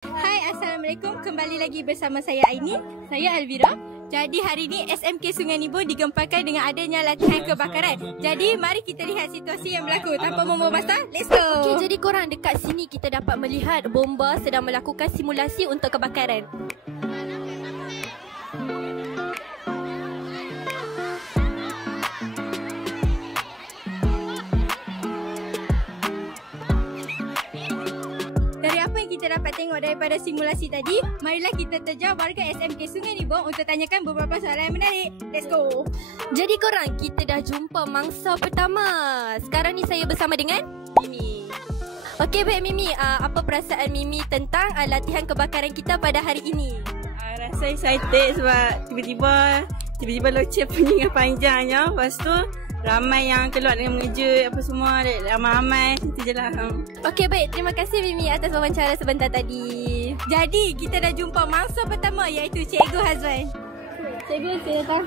Hai, Assalamualaikum. Kembali lagi bersama saya Aini. Saya Alvira. Jadi hari ini SMK Sungai Nibong digemparkan dengan adanya latihan kebakaran. Jadi mari kita lihat situasi yang berlaku. Tanpa membuang masa, let's go. Okey, jadi korang dekat sini kita dapat melihat bomba sedang melakukan simulasi untuk kebakaran. Dari apa yang kita dapat tengok daripada simulasi tadi, marilah kita terjauh warga SMK Sungai Nibong untuk tanyakan beberapa soalan yang menarik. Let's go. Jadi korang, kita dah jumpa mangsa pertama. Sekarang ni saya bersama dengan Mimi. Okey, baik Mimi, apa perasaan Mimi tentang latihan kebakaran kita pada hari ini? Rasa excited sebab tiba-tiba loceng punya panjangnya. Lepas tu ramai yang keluar dengan mengejut apa semua, ramai-ramai itu je lah. Okey, baik, terima kasih Mimi atas wawancara sebentar tadi. Jadi kita dah jumpa mangsa pertama iaitu Cikgu Hazwan. Cikgu, saya datang.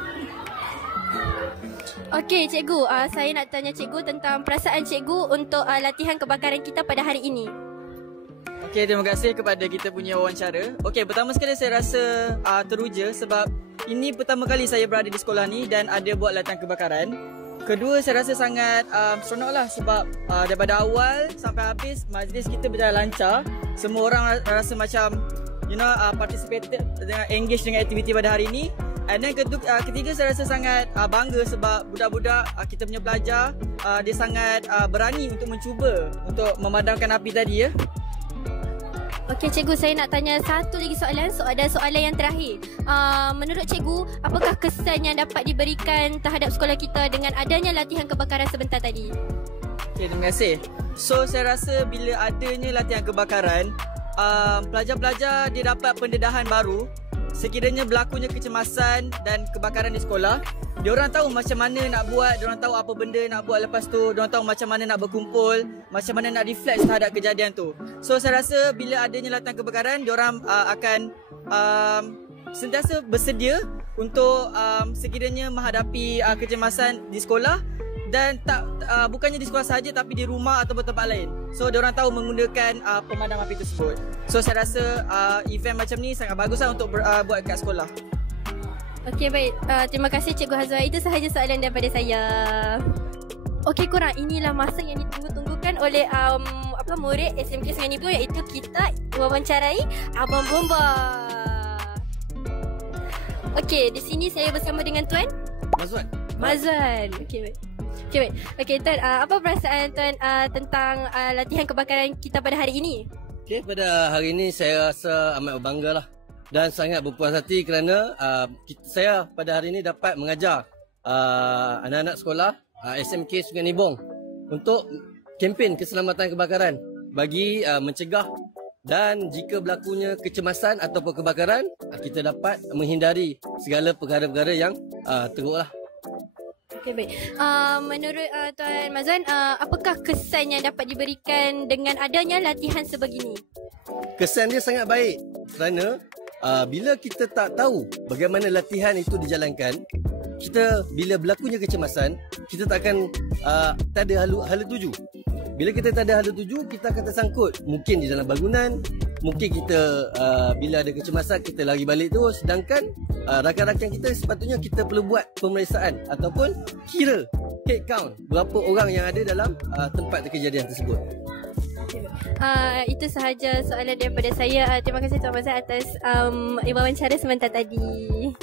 Okey, cikgu, saya nak tanya cikgu tentang perasaan cikgu untuk latihan kebakaran kita pada hari ini. Okey, terima kasih kepada kita punya wawancara. Okey, pertama sekali saya rasa teruja sebab ini pertama kali saya berada di sekolah ni dan ada buat latihan kebakaran. Kedua, saya rasa sangat seronok lah sebab daripada awal sampai habis majlis kita berjalan lancar. Semua orang rasa macam participated dengan engage dengan aktiviti pada hari ini. And then ketiga, saya rasa sangat bangga sebab budak-budak kita punya pelajar dia sangat berani untuk mencuba untuk memadamkan api tadi ya. Okey cikgu, saya nak tanya satu lagi soalan. Ada soalan yang terakhir. Menurut cikgu, apakah kesan yang dapat diberikan terhadap sekolah kita dengan adanya latihan kebakaran sebentar tadi? Okey, terima kasih. So saya rasa bila adanya latihan kebakaran, pelajar-pelajar dia dapat pendedahan baru. Sekiranya berlakunya kecemasan dan kebakaran di sekolah, diorang tahu macam mana nak buat, diorang tahu apa benda nak buat lepas tu, diorang tahu macam mana nak berkumpul, macam mana nak reflect terhadap kejadian tu. So saya rasa bila adanya latihan kebakaran, diorang akan sentiasa bersedia untuk sekiranya menghadapi kecemasan di sekolah dan bukannya di sekolah saja tapi di rumah atau tempat lain. So diorang tahu menggunakan pemadam api tersebut. So saya rasa event macam ni sangat baguslah untuk buat kat sekolah. Okey, baik. Terima kasih Cikgu Hazwan. Itu sahaja soalan daripada saya. Okey korang, inilah masa yang ditunggu-tunggukan oleh murid SMK Sungai Nibong, iaitu kita wawancarai Abang Bomba. Okey, di sini saya bersama dengan Tuan Mazwan. Okey, baik. Okey Tuan, apa perasaan Tuan tentang latihan kebakaran kita pada hari ini? Okey, pada hari ini saya rasa amat berbangga lah dan sangat berpuas hati kerana saya pada hari ini dapat mengajar anak-anak sekolah SMK Sungai Nibong untuk kempen keselamatan kebakaran bagi mencegah dan jika berlakunya kecemasan ataupun kebakaran, kita dapat menghindari segala perkara-perkara yang teruk lah. Okay, baik. Menurut Tuan Mazwan, apakah kesan yang dapat diberikan dengan adanya latihan sebegini? Kesan dia sangat baik kerana bila kita tak tahu bagaimana latihan itu dijalankan, kita bila berlakunya kecemasan, kita tak akan tak ada hala tuju. Bila kita tak ada hala tuju, kita akan tersangkut. Mungkin di dalam bangunan, mungkin kita bila ada kecemasan, kita lari balik tu. Sedangkan rakan-rakan kita sepatutnya kita perlu buat pemeriksaan ataupun kira head count berapa orang yang ada dalam tempat kejadian tersebut. Itu sahaja soalan daripada saya. Terima kasih Tuan Mazwan atas wawancara sebentar tadi.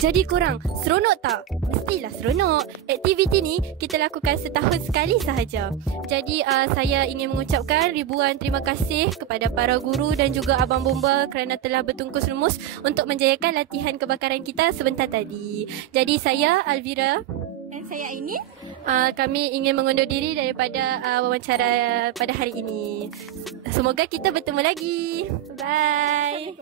Jadi korang, seronok tak? Mestilah seronok. Aktiviti ni kita lakukan setahun sekali sahaja. Jadi saya ingin mengucapkan ribuan terima kasih kepada para guru dan juga Abang Bomba kerana telah bertungkus lumus untuk menjayakan latihan kebakaran kita sebentar tadi. Jadi saya Alvira Dan saya Aini. Kami ingin mengundur diri daripada wawancara pada hari ini. Semoga kita bertemu lagi. Bye.